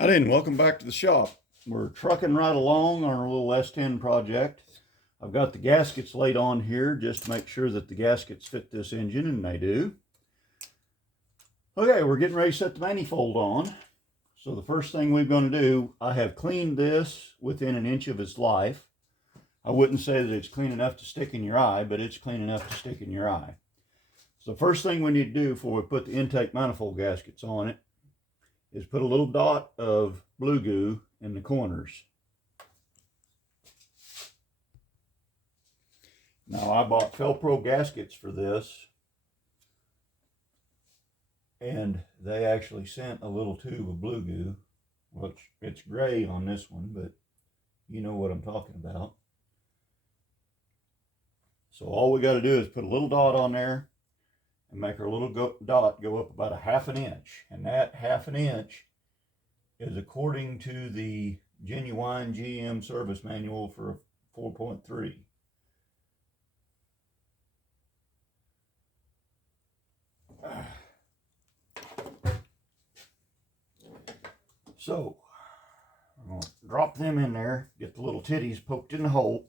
Howdy and welcome back to the shop. We're trucking right along on our little S10 project. I've got the gaskets laid on here just to make sure that the gaskets fit this engine, and they do. Okay, we're getting ready to set the manifold on. So the first thing we're going to do, I have cleaned this within an inch of its life. I wouldn't say that it's clean enough to stick in your eye, but it's clean enough to stick in your eye. So the first thing we need to do before we put the intake manifold gaskets on it is put a little dot of blue goo in the corners. Now I bought Felpro gaskets for this, and they actually sent a little tube of blue goo, which it's gray on this one, but you know what I'm talking about. So all we got to do is put a little dot on there and make our little dot go up about a ½ an inch. And that ½ an inch is according to the genuine GM service manual for 4.3. So I'm going to drop them in there, get the little titties poked in the hole.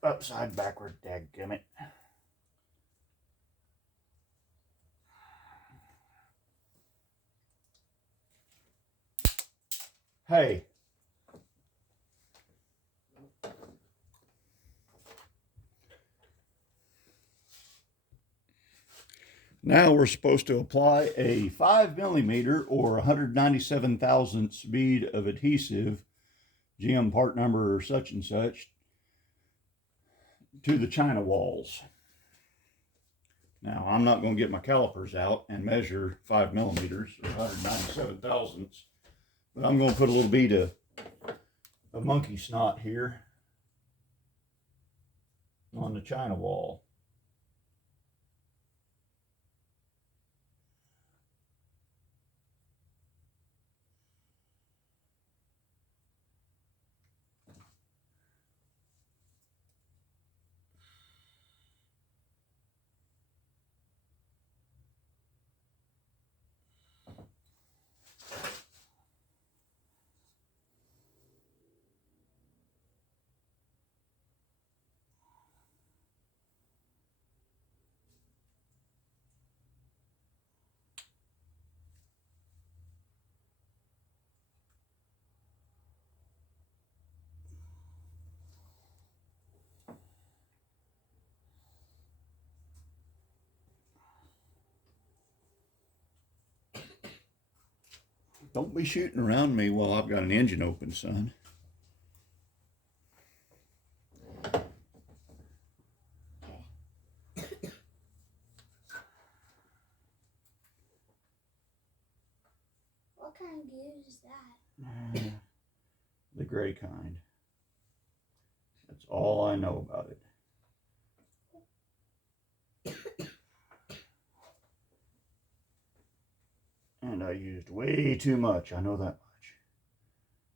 Upside backward, dadgummit. Hey. Now we're supposed to apply a 5mm or 197 thousandths bead of adhesive, GM part number such and such, to the china walls. Now I'm not going to get my calipers out and measure 5mm or 197 thousandths, but I'm going to put a little bead of monkey snot here on the china wall. Don't be shooting around me while I've got an engine open, son. What kind of goo is that? The gray kind. That's all I know about it. And I used way too much. I know that much.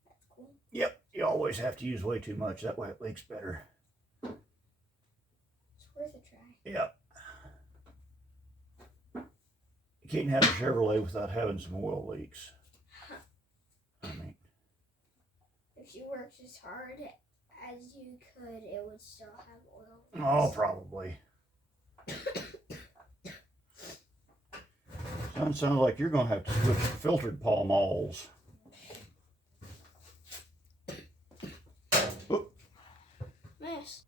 That's cool. Yep, you always have to use way too much. That way it leaks better. It's worth a try. Yep. You can't have a Chevrolet without having some oil leaks. I mean, if you worked as hard as you could, it would still have oil leaks. oh, probably. Sounds like you're going to have to switch to filtered Pall Malls. Oop. Miss.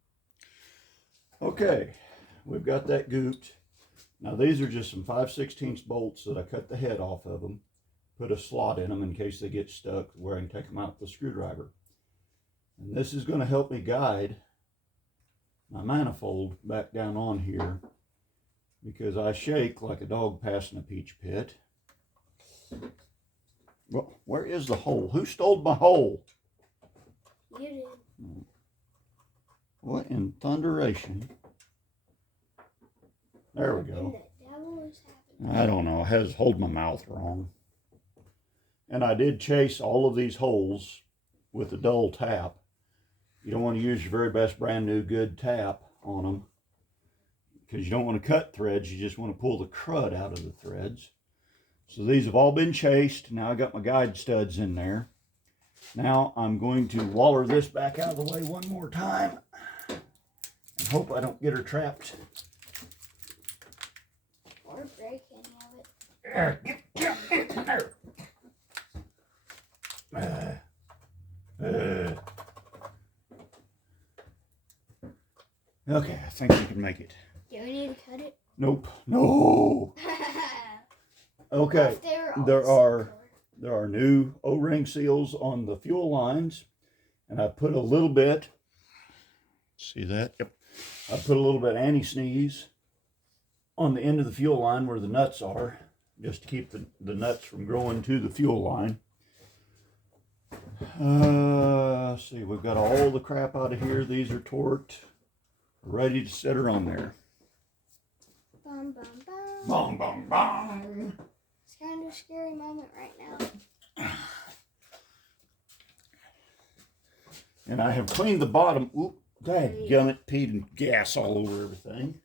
Okay, we've got that gooped. Now these are just some 5/16 bolts that I cut the head off of them, put a slot in them in case they get stuck where I can take them out with a screwdriver. And this is going to help me guide my manifold back down on here, because I shake like a dog passing a peach pit. Well, where is the hole? Who stole my hole? You did. What in thunderation? There we go. The devil is happening. I don't know. I has hold my mouth wrong. And I did chase all of these holes with a dull tap. You don't want to use your very best brand new good tap on them. because you don't want to cut threads, you just want to pull the crud out of the threads. So these have all been chased. Now I got my guide studs in there. Now I'm going to waller this back out of the way one more time and hope I don't get her trapped. Or break any of it. Okay, I think we can make it. Do we need to cut it? Nope. No. Okay. There are new O-ring seals on the fuel lines, and I put a little bit. See that? Yep. I put a little bit anti-sneeze on the end of the fuel line where the nuts are, just to keep the nuts from growing to the fuel line. Let's see, we've got all the crap out of here. These are torqued, ready to set her on there. Bum, bum, bum. Bong, bong, bong. It's kind of a scary moment right now. And I have cleaned the bottom. Oop, dadgummit, peed and gas all over everything.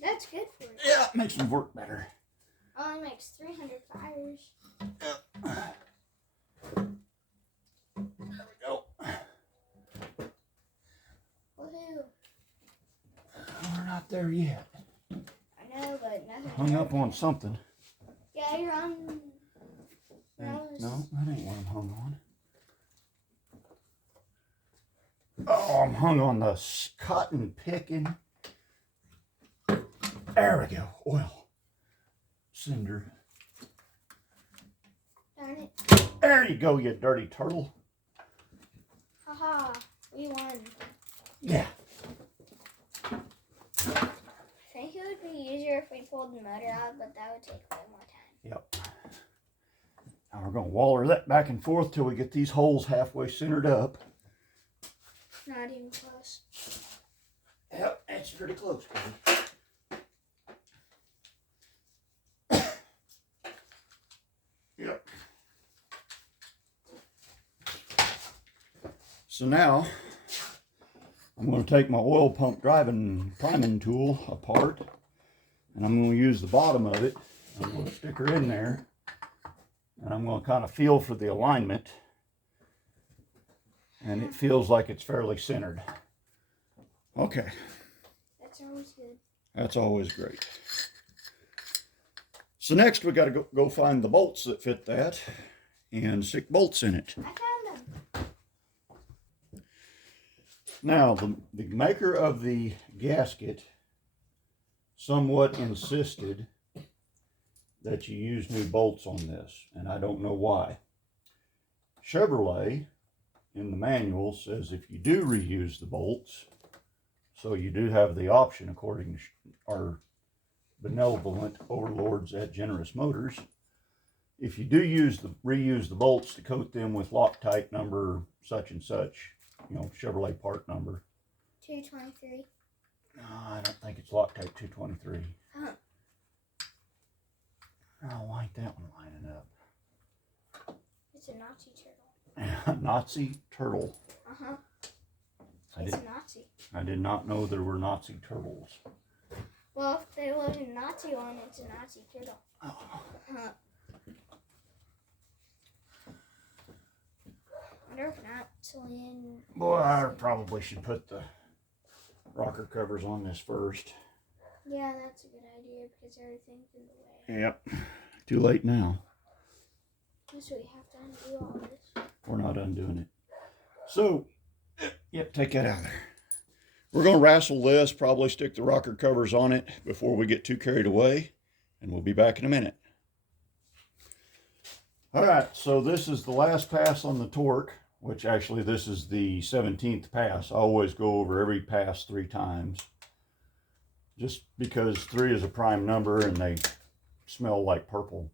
That's good for you. Yeah, it makes them work better. Only makes 300 fires. There we go. Woohoo. We're not there yet. I know, but nothing. Hung up on something. Yeah, you're on. No, that ain't what I'm hung on. Oh, I'm hung on the cotton picking. There we go. Oil. Cinder. Darn it. There you go, you dirty turtle. Haha, we won. Yeah. I think it would be easier if we pulled the motor out, but that would take way more time. Yep. Now we're going to waller that back and forth till we get these holes halfway centered up. Not even close. Yep, that's pretty close. Yep. So now I'm going to take my oil pump priming tool apart, and I'm going to use the bottom of it. I'm going to stick her in there, and I'm going to kind of feel for the alignment, and it feels like it's fairly centered. Okay. That's always good. That's always great. So next we got to go find the bolts that fit that and stick bolts in it. I found them. Now, the maker of the gasket somewhat insisted that you use new bolts on this, and I don't know why. Chevrolet, in the manual, says if you do reuse the bolts, so you do have the option, according to our benevolent overlords at Generous Motors, if you do reuse the bolts to coat them with Loctite number such and such, you know, Chevrolet part number. 223. No, I don't think it's Loctite 223. Huh. Oh, why ain't that one lining up? It's a Nazi turtle. Nazi turtle. Uh-huh. It's a Nazi. I did not know there were Nazi turtles. Well, if there was a Nazi one, it's a Nazi turtle. Oh. I wonder if Nazi. Boy, I probably should put the rocker covers on this first. Yeah, that's a good idea because everything's in the way. Yep. Too late now. So we have to undo all this. We're not undoing it. So, yep, take that out of there. We're going to wrestle this, probably stick the rocker covers on it before we get too carried away, and we'll be back in a minute. All right, so this is the last pass on the torque, which actually this is the 17th pass. I always go over every pass 3 times, just because 3 is a prime number and they smell like purple.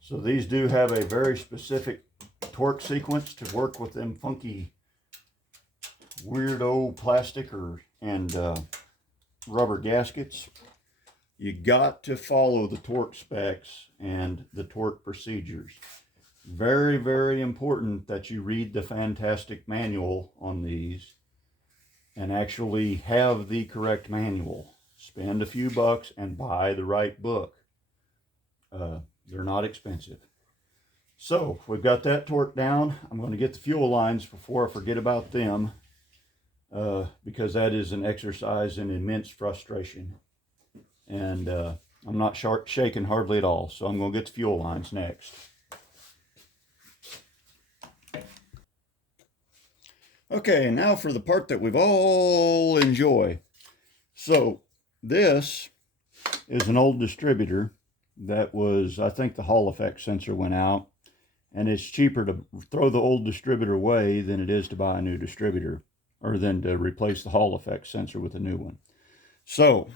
So these do have a very specific torque sequence to work with them funky weird old plastic and rubber gaskets. You got to follow the torque specs and the torque procedures. Very, very important that you read the fantastic manual on these and actually have the correct manual. Spend a few bucks and buy the right book. They're not expensive. So we've got that torque down. I'm going to get the fuel lines before I forget about them, because that is an exercise in immense frustration. And I'm not shaking hardly at all. So I'm going to get the fuel lines next. Okay, now for the part that we've all enjoy. So this is an old distributor that was, I think the Hall effect sensor went out, and it's cheaper to throw the old distributor away than it is to buy a new distributor, or than to replace the Hall effect sensor with a new one. So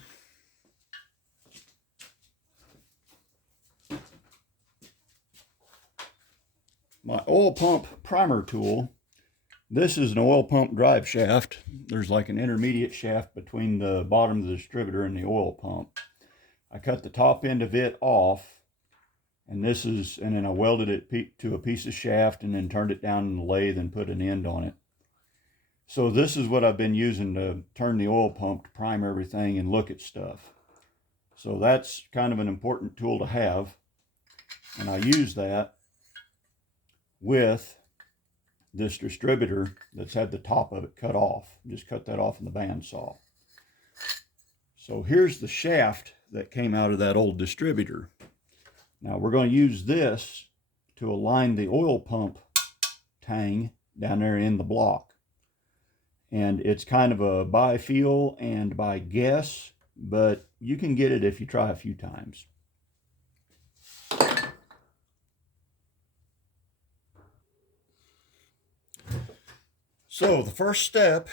my oil pump primer tool, this is an oil pump drive shaft. There's like an intermediate shaft between the bottom of the distributor and the oil pump. I cut the top end of it off, and then I welded it to a piece of shaft and then turned it down in the lathe and put an end on it. So this is what I've been using to turn the oil pump to prime everything and look at stuff. So that's kind of an important tool to have. And I use that with this distributor that's had the top of it cut off. Just cut that off in the bandsaw. So here's the shaft that came out of that old distributor. Now we're going to use this to align the oil pump tang down there in the block. And it's kind of a by feel and by guess, but you can get it if you try a few times. So the first step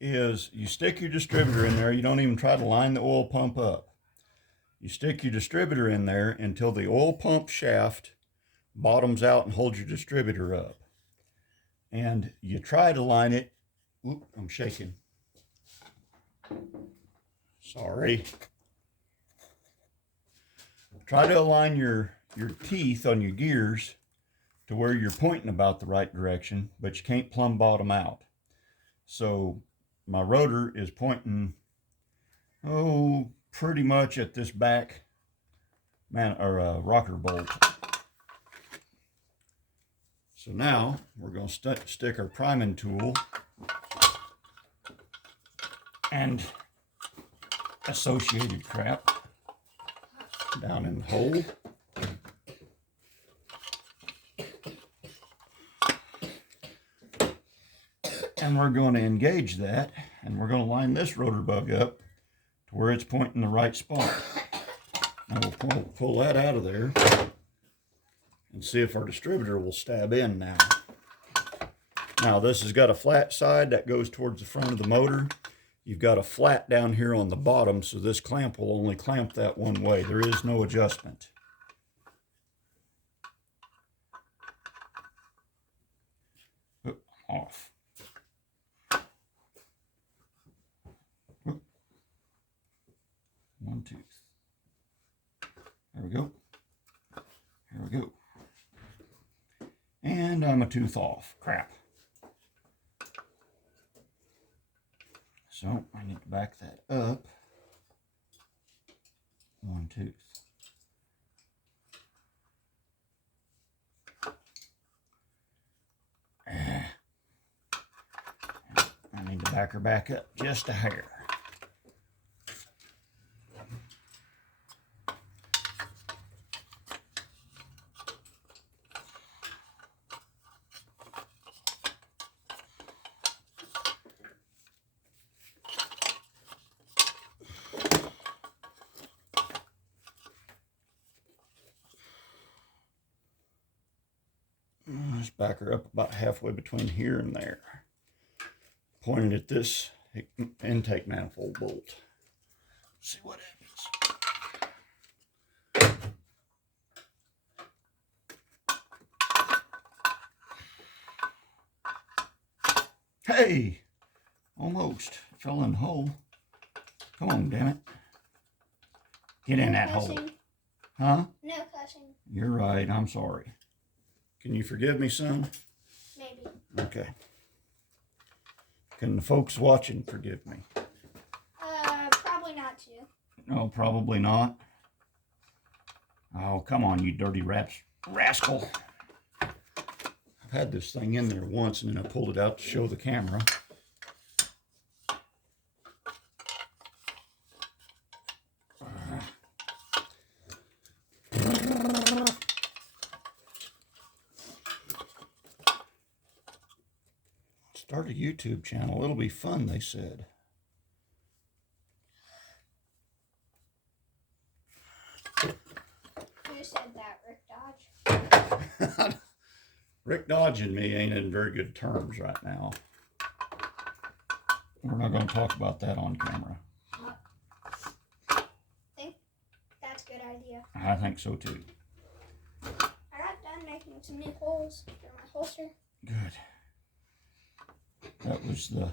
is you stick your distributor in there. You don't even try to line the oil pump up. You stick your distributor in there until the oil pump shaft bottoms out and holds your distributor up. And you try to line it. Oop, I'm shaking. Sorry. Try to align your teeth on your gears to where you're pointing about the right direction, but you can't plumb bottom out. So my rotor is pointing, pretty much at this back rocker bolt. So now we're going to stick our priming tool and associated crap down in the hole. And we're going to engage that, and we're going to line this rotor bug up to where it's pointing the right spot. Now we'll pull that out of there and see if our distributor will stab in now. Now this has got a flat side that goes towards the front of the motor. You've got a flat down here on the bottom, so this clamp will only clamp that one way. There is no adjustment. Off. One tooth. There we go. Here we go. And I'm a tooth off. Crap. So I need to back that up. One tooth. I need to back her back up just a hair. Just back her up about halfway between here and there. Pointed at this intake manifold bolt. See what happens. Hey, Almost. Fell in the hole. Come on, damn it. Get in that hole. Huh? No cussing. You're right. I'm sorry. Can you forgive me, son? Maybe. Okay. Can the folks watching forgive me? Probably not too. No, probably not. Oh, come on, you dirty rascal. I've had this thing in there once and then I pulled it out to show the camera. Start a YouTube channel. It'll be fun, they said. Who said that, Rick Dodge? Rick Dodge and me ain't in very good terms right now. We're not going to talk about that on camera. I think that's a good idea. I think so too. I got done making some new holes for my holster. Good. That was the...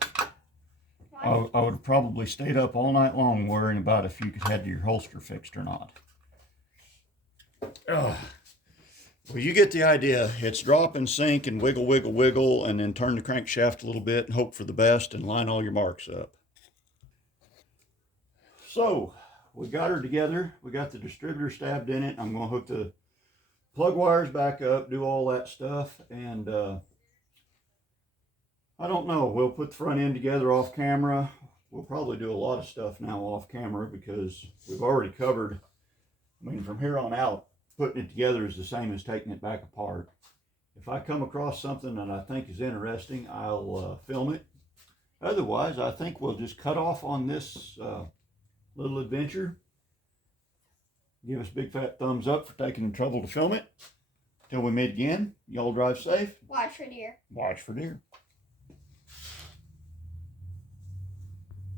Why? I would have probably stayed up all night long worrying about if you could have your holster fixed or not. Ugh. Well, you get the idea. It's drop and sink and wiggle, wiggle, wiggle, and then turn the crankshaft a little bit and hope for the best and line all your marks up. So, we got her together. We got the distributor stabbed in it. I'm going to hook the plug wires back up, do all that stuff, and I don't know. We'll put the front end together off camera. We'll probably do a lot of stuff now off camera because we've already covered, I mean, from here on out, putting it together is the same as taking it back apart. If I come across something that I think is interesting, I'll film it. Otherwise, I think we'll just cut off on this little adventure. Give us a big fat thumbs up for taking the trouble to film it. Till we meet again, y'all drive safe. Watch for deer. Watch for deer.